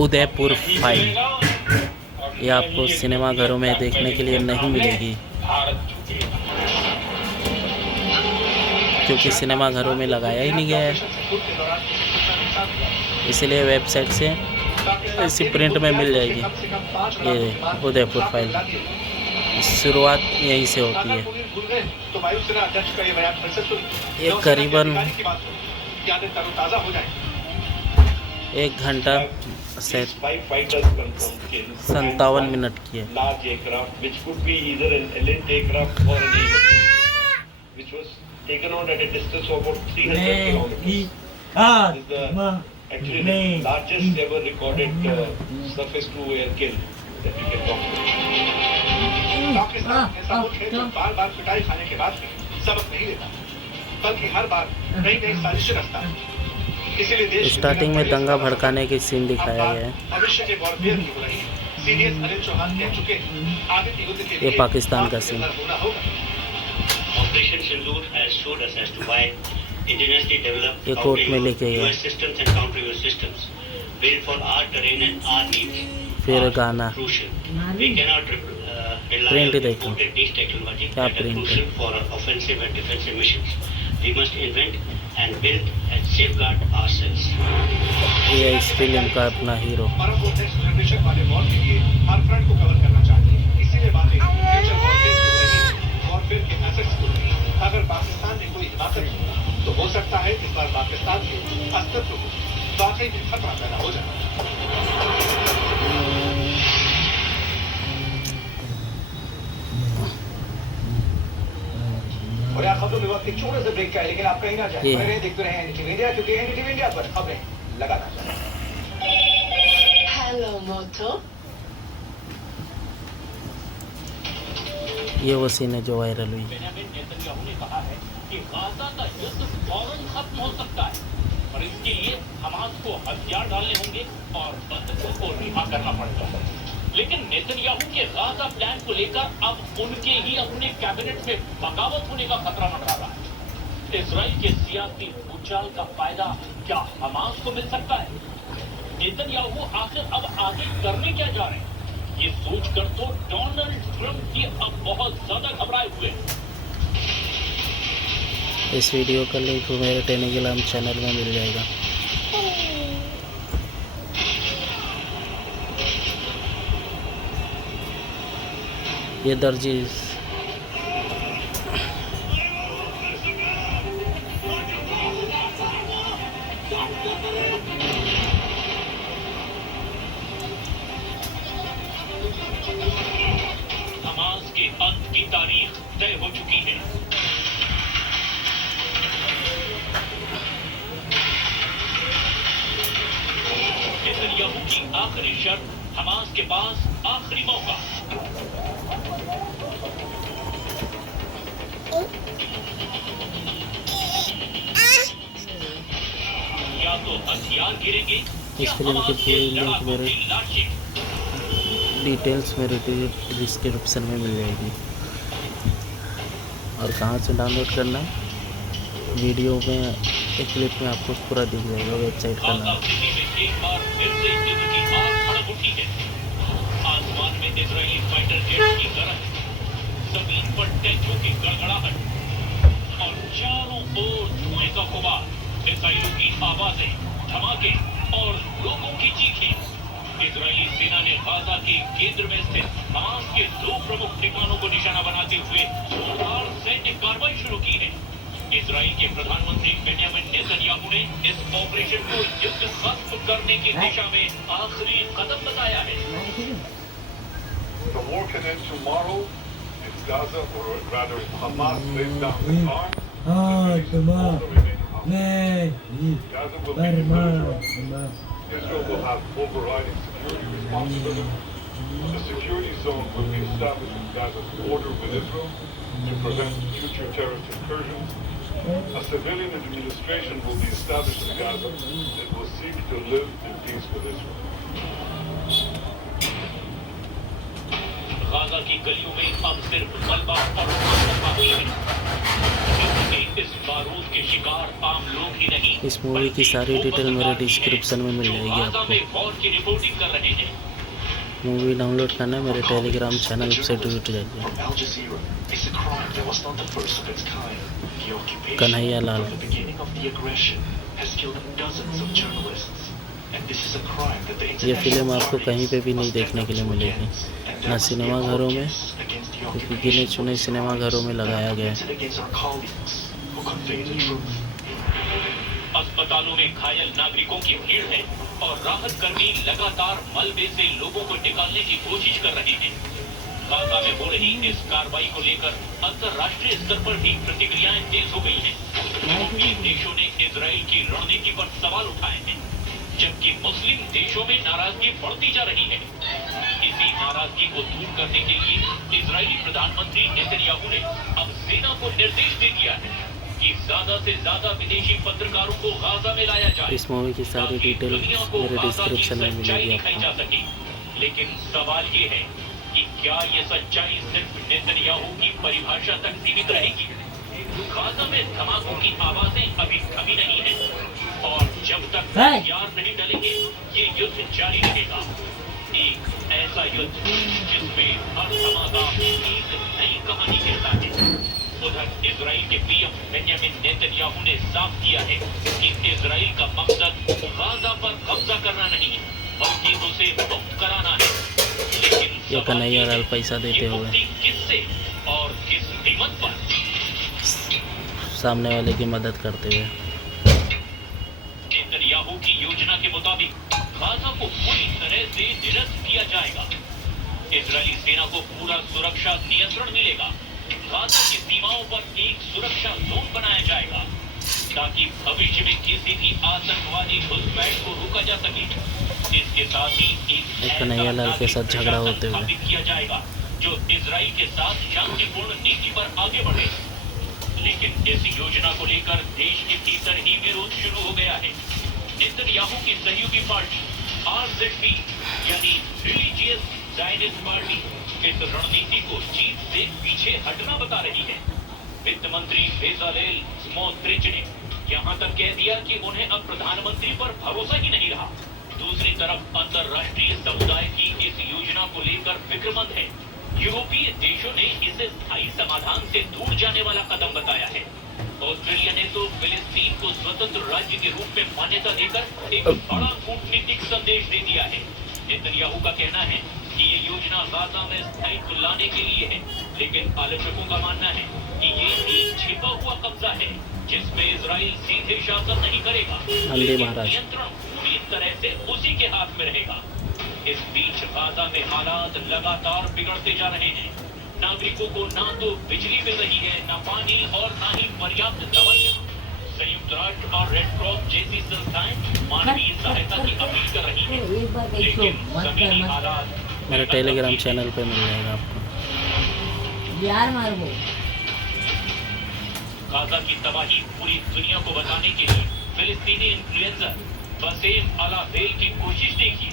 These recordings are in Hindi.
उदयपुर फाइल। ये आपको सिनेमा घरों में देखने के लिए नहीं मिलेगी, क्योंकि सिनेमा घरों में लगाया ही नहीं गया है, इसलिए वेबसाइट से इसी प्रिंट में मिल जाएगी। ये उदयपुर फाइल शुरुआत यहीं से होती है। ये करीबन 1 घंटा 57 मिनट की है। Taken out at a distance of about 300 kilometers. This is the actually the largest ever recorded surface to air kill that we can talk about. Pakistan ऐसा मुल्क है जो बार-बार पिटाई खाने के बाद सबक नहीं लेता, बल्कि हर बार नई-नई साजिशें रचता है। इसीलिए देश स्टार्टिंग में दंगा भड़काने की सीन दिखाया गया है। भविष्य के वॉरफेयर की हो रही है। सीडीएस अनिल चौहान कह चुके आगे की युद्ध के लिए ये पाकिस्तान का scene. Operation Sindoor has showed us as to why indigenously developed ये कोर्ट में लेके गए US systems and counter-US systems built for our terrain and our needs फिर are गाना crucial. We cannot rely print on देखो imported these technologies क्या that are प्रिंट है। crucial for our offensive and defensive missions. We must invent and build and safeguard ourselves. ये इस फिल्म का अपना हीरो। भारत को नेक्स्ट जनरेशन वाले वॉर के लिए हर फ्रंट को कवर करना चाहिए। इसीलिए बातें फ्यूचर वॉरफेयर की हो रही है, वॉरफेयर के एसेट्स को नहीं। अगर पाकिस्तान ने कोई हिमाकत की तो हो सकता है इस बार पाकिस्तान के अस्तित्व को वाकई में खतरा पैदा हो जाए। और यार खबरों में वक्त एक छोटे से ब्रेक का है, लेकिन आप कहीं ना जाए, बने देखते रहें एनडीटीवी इंडिया, क्योंकि एनडीटीवी इंडिया पर खबरें लगातार। हेलो मोटो। ये वो सीन है जो वायरल हुई। बेंजामिन नेतन्याहू ने कहा है कि गाजा का युद्ध फौरन खत्म हो सकता है, और इसके लिए हमास को हथियार डालने होंगे और बंधकों को रिहा करना पड़ेगा। लेकिन नेतन्याहू के गाजा प्लान को लेकर अब उनके ही अपने कैबिनेट में बगावत होने का खतरा मंडरा रहा है। इजराइल के सियासी उछाल का फायदा क्या हमास को मिल सकता है? नेतन्याहू आखिर अब आगे करने क्या जा रहे हैं, ये सोचकर तो डोनाल्ड ट्रंप भी अब बहुत ज्यादा घबराए हुए हैं। इस वीडियो का लिंक मेरे टेलीग्राम चैनल में मिल जाएगा। ये दर्जी हमास के अंत की तारीख तय हो चुकी है। नेतन्याहू की आखिरी शर्त, हमास के पास आखिरी मौका। या तो हथियार गिरेंगे, इस फिल्म की पूरी लिंक मेरे डिटेल्स मेरे डिस्क्रिप्शन में मिल जाएगी। और कहाँ से डाउनलोड करना है, वीडियो में एक क्लिप में आपको पूरा दिख जाएगा वेबसाइट का नाम। एक बार फिर से युद्ध की आग भड़क उठी है। आसमान में इजरायली फाइटर जेट की गरज, जमीन पर टैंकों की गड़गड़ाहट और चारों ओर धुएं का गुबार, मिसाइलों की आवाजें, धमाके और लोगों की चीखें। इजरायली सेना ने गाजा के केंद्र में स्थित हमास के 2 प्रमुख ठिकानों को निशाना बनाते हुए जोरदार सैन्य कार्रवाई शुरू की है। इजराइल के प्रधानमंत्री बेंजामिन नेतन्याहू ने इस ऑपरेशन को युद्ध खत्म करने की दिशा में आखिरी कदम बताया है। The war can end tomorrow if Gaza, or rather if Hamas lays down its arms and releases all the remaining hostages. Gaza will be demilitarized. Israel will have overriding security responsibility. The security zone will be established in Gaza's border with Israel to prevent future terrorist incursions. A civilian administration will be established in Gaza that will seek to live in peace with Israel. Gaza की गलियों में अब सिर्फ मलबा और जाती है। युद्ध के इस बारूद के शिकार आम लोग ही नहीं, इस मूवी की सारी डिटेल मेरे डिस्क्रिप्शन में मिल जाएगी गाजा आपको। में वॉर की रिपोर्टिंग कर रहे हैं। मूवी डाउनलोड करना है मेरे टेलीग्राम चैनल से जुट जाइए। From Al Jazeera is a crime that was not the first of its kind. The occupation Kanhaiya Lal. from the beginning of the aggression has killed dozens of journalists. And this is a crime that the ये फिल्म आपको कहीं पे भी नहीं देखने के लिए मिलेगी, ना सिनेमा घरों में, क्योंकि गिने चुने सिनेमा घरों में लगाया गया है। against our colleagues who convey the truth. अस्पतालों में घायल नागरिकों की भीड़ है और राहत कर्मी लगातार मलबे से लोगों को निकालने की कोशिश कर रहे हैं। गाजा में हो रही इस कार्रवाई को लेकर अंतर्राष्ट्रीय स्तर पर भी प्रतिक्रियाएं तेज हो गई हैं। यूरोपीय देशों ने इजराइल की रणनीति पर सवाल उठाए हैं, जबकि मुस्लिम देशों में नाराजगी बढ़ती जा रही है। इसी नाराजगी को दूर करने के लिए इजरायली प्रधानमंत्री नेतन्याहू ने अब सेना को निर्देश दे दिया है कि ज्यादा से ज्यादा विदेशी पत्रकारों को गाजा में लाया जाए। इस मूवी की सारी डिटेल मेरे डिस्क्रिप्शन में मिलेगी आपको। लेकिन सवाल ये है कि क्या ये सच्चाई सिर्फ नेतन्याहू की परिभाषा तक सीमित रहेगी? गाजा में धमाकों की आवाजें अभी थमी नहीं है और जब तक हथियार नहीं डलेंगे ये युद्ध जारी रहेगा। एक ऐसा युद्ध जिसमें हर धमाका एक नई कहानी कहता है। उधर इजराइल के पीएम बेंजामिन नेतन्याहू ने साफ किया है कि इजराइल का मकसद गाजा पर कब्जा करना नहीं बल्कि उसे मुक्त कराना है। लेकिन ये कन्हैया लाल पैसा देते हुए किससे और किस कीमत पर? सामने वाले की मदद करते हुए। नेतन्याहू की योजना के मुताबिक गाजा को पूरी तरह से निरस्त किया जाएगा। इजरायली सेना को पूरा सुरक्षा नियंत्रण मिलेगा। गाजा की सीमाओं पर एक सुरक्षा जोन बनाया जाएगा ताकि भविष्य में किसी भी आतंकवादी घुसपैठ को रोका जा सके। इसके साथ ही एक कन्हैया लाल के साथ झगड़ा होते हुए स्थापित किया जाएगा जो इजराइल के साथ शांतिपूर्ण नीति पर आगे बढ़े। लेकिन इस योजना को लेकर देश के भीतर ही विरोध शुरू हो गया है। नेतन्याहू की सहयोगी पार्टी RZD यानी रिलीजियस ज़ायनिस्ट पार्टी इस रणनीति को जीत से पीछे हटना बता रही है। वित्त मंत्री बेजालेल स्मोट्रिच ने यहां तक कह दिया कि उन्हें अब प्रधानमंत्री पर भरोसा ही नहीं रहा। दूसरी तरफ अंतर्राष्ट्रीय समुदाय की इस योजना को लेकर फिक्रमंद है। यूरोपीय देशों ने इसे स्थायी समाधान से दूर जाने वाला कदम बताया है। ऑस्ट्रेलिया ने तो फिलिस्तीन को स्वतंत्र राज्य के रूप में मान्यता देकर एक बड़ा कूटनीतिक संदेश दे दिया है। नेतन्याहू का कहना है कि ये योजना गाजा में स्थायित्व लाने के लिए है, लेकिन आलोचकों का मानना है कि ये एक छिपा हुआ कब्जा है जिसमें इजराइल सीधे शासन नहीं करेगा, लेकिन नियंत्रण पूरी तरह से उसी के हाथ में रहेगा। इस बीच गाजा में हालात लगातार बिगड़ते जा रहे हैं। नागरिकों को ना तो बिजली मिल रही है, ना पानी और ना ही पर्याप्त दवाइयाँ। संयुक्त राष्ट्र और रेड क्रॉस जैसी संस्थाएं मानवीय सहायता की अपील कर रही हैं, लेकिन जमीनी हालात मेरे टेलीग्राम चैनल पे मिल जाएगा आपको। यार मारो गाजा की तबाही पूरी दुनिया को बताने के लिए फिलिस्तीनी इन्फ्लुएंसर बसेम अलावेल की कोशिश देखिए।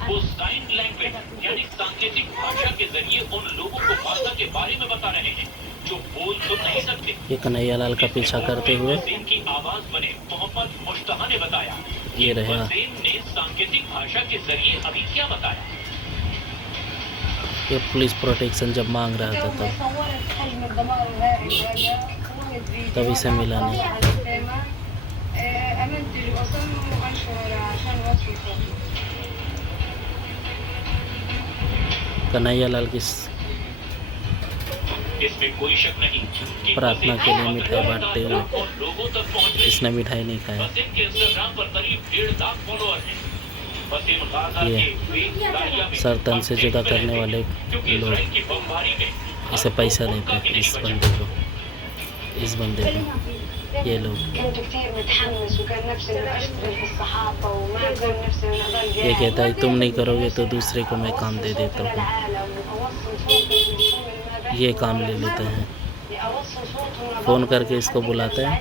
वो साइन लैंग्वेज यानी सांकेतिक भाषा के जरिए उन लोगों को गाजा के बारे में बता रहे हैं जो बोल तो नहीं सकते। ये कन्हैया लाल का पीछा करते हुए बसेम की आवाज बने मोहम्मद मुश्तहा ने बताया ये रहा। बसेम ने सांकेतिक भाषा के जरिए अभी क्या बताया। ये पुलिस प्रोटेक्शन जब मांग रहा था तब इसे मिला नहीं। कन्हैया लाल की इसमें कोई शक नहीं कि प्रार्थना के लिए मिठाई बांटते हुए और लोगों तक पहुंच रही किसने मिठाई नहीं खाया। वसीम के इंस्टाग्राम पर करीब 1.5 लाख फॉलोअर हैं। वसीम गाजा ये के वेस्ट दारिया में सर तन से जुदा करने वाले क्योंकि लोग इजराइल की बमबारी में इसे पैसा देते हैं, इस बंदे को, इस बंदे को। ये लोग ये कहता है तुम नहीं करोगे तो दूसरे को मैं काम दे देता हूँ। ये काम ले लेते हैं, फ़ोन करके इसको बुलाते हैं।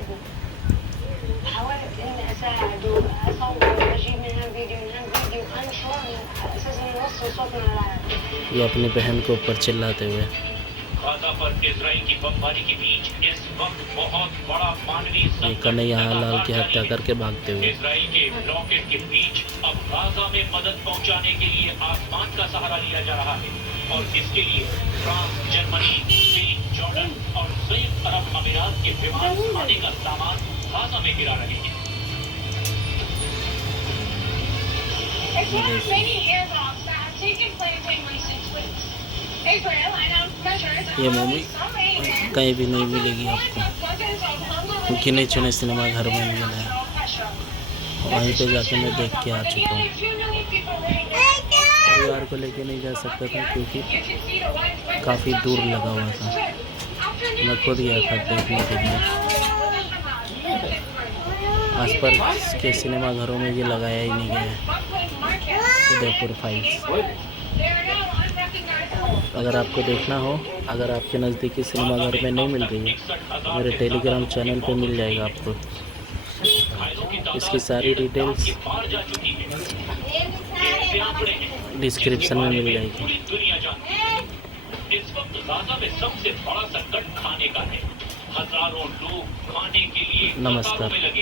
ये अपनी बहन को ऊपर चिल्लाते हुए। गाजा पर इजराइल की बमबारी के बीच इस वक्त बहुत बड़ा मानवीय ये संकट कन्हैया लाल लगातार की हत्या जारी है। करके भागते हुए। इजराइल के ब्लॉकेड के बीच अब गाजा में मदद पहुंचाने के लिए आसमान का सहारा लिया जा रहा है और इसके लिए फ्रांस, जर्मनी, स्पेन, जॉर्डन और संयुक्त अरब अमीरात के विमान खाने का सामान गाजा में गिरा रहे हैं। It's one of many airbombs that have taken place in recent weeks. Israel announced measures ये allowing मूवी some aid कहीं भी नहीं मिलेगी आपको, गिने चुने सिनेमा घर में मिला है। वहीं पे जाके मैं देख के आ चुका हूँ। परिवार को लेके नहीं जा सकता था क्योंकि काफ़ी दूर लगा हुआ था। मैं खुद गया था देखने के लिए। आसपास के सिनेमा घरों में ये लगाया ही नहीं गया है। उदयपुर फाइल्स, अगर आपको देखना हो, अगर आपके नज़दीकी सिनेमा घर में नहीं मिल रही है तो मेरे टेलीग्राम चैनल पे मिल जाएगा आपको। इसकी सारी डिटेल्स डिस्क्रिप्शन में मिल जाएगी। पूरी दुनिया जानती है इस वक्त गाजा में सबसे बड़ा संकट खाने का है। हजारों लोग खाने के लिए नमस्कार। कतारों में लगे